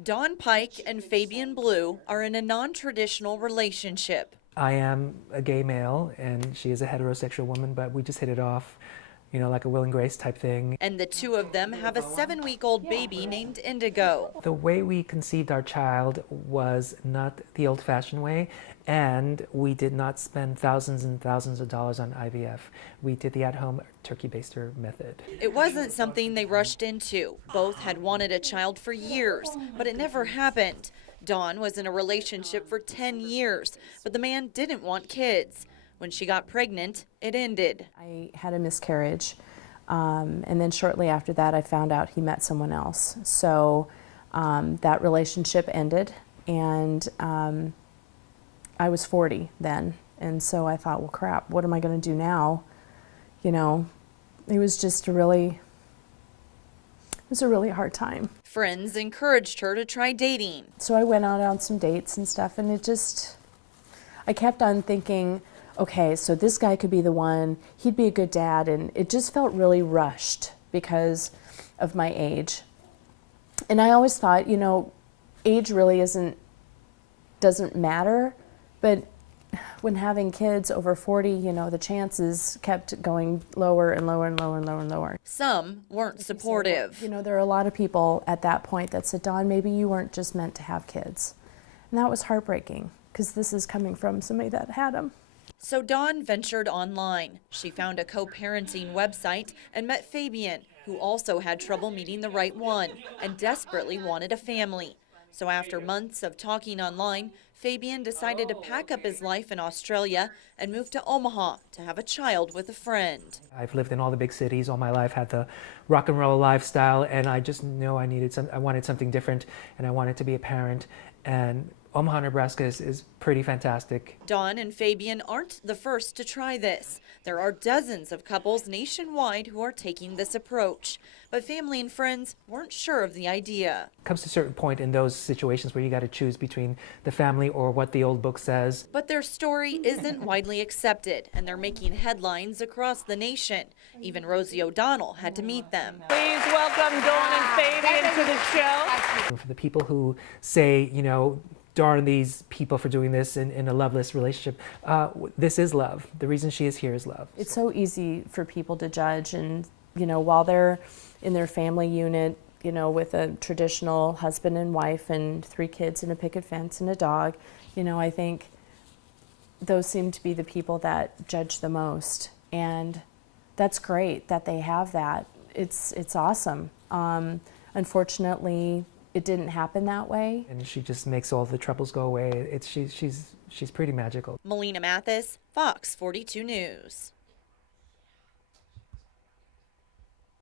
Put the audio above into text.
Dawn Pike and Fabian Blue are in a non-traditional relationship. I am a gay male and she is a heterosexual woman, but we just hit it off, you know, like a Will and Grace type thing. And the two of them have a 7-week-old baby named Indigo. The way we conceived our child was not the old-fashioned way, and we did not spend thousands and thousands of dollars on IVF. We did the at-home turkey baster method. It wasn't something they rushed into. Both had wanted a child for years, but it never happened. Dawn was in a relationship for 10 years, but the man didn't want kids. When she got pregnant, it ended. I had a miscarriage, and then shortly after that I found out he met someone else. So that relationship ended, and I was 40 then, and so I thought, well, crap, what am I going to do now? You know, it was just a really hard time. Friends encouraged her to try dating. So I went out on some dates and stuff, and I kept on thinking, okay, so this guy could be the one, he'd be a good dad, and it just felt really rushed because of my age. And I always thought, you know, age really doesn't matter, but when having kids over 40, you know, the chances kept going lower and lower and lower and lower and lower. Some weren't supportive. You know, there are a lot of people at that point that said, Dawn, maybe you weren't just meant to have kids. And that was heartbreaking, because this is coming from somebody that had them. So Dawn ventured online. She found a co-parenting website and met Fabian, who also had trouble meeting the right one and desperately wanted a family. So after months of talking online, Fabian decided to pack up his life in Australia and move to Omaha to have a child with a friend. I've lived in all the big cities all my life, had the rock and roll lifestyle, and I just knew I wanted something different, and I wanted to be a parent. And Omaha, Nebraska is pretty fantastic. Dawn and Fabian aren't the first to try this. There are dozens of couples nationwide who are taking this approach. But family and friends weren't sure of the idea. It comes to a certain point in those situations where you got to choose between the family or what the old book says. But their story isn't widely accepted, and they're making headlines across the nation. Even Rosie O'Donnell had to meet them. Please welcome Dawn and Fabian to the show. For the people who say, you know, darn these people for doing this in a loveless relationship, this is love. The reason she is here is love. It's so easy for people to judge, and, you know, while they're in their family unit, you know, with a traditional husband and wife and 3 kids and a picket fence and a dog, you know, I think those seem to be the people that judge the most. And that's great that they have that. It's awesome. Unfortunately, it didn't happen that way. And she just makes all the troubles go away. She's pretty magical. Melina Mathis, Fox 42 News.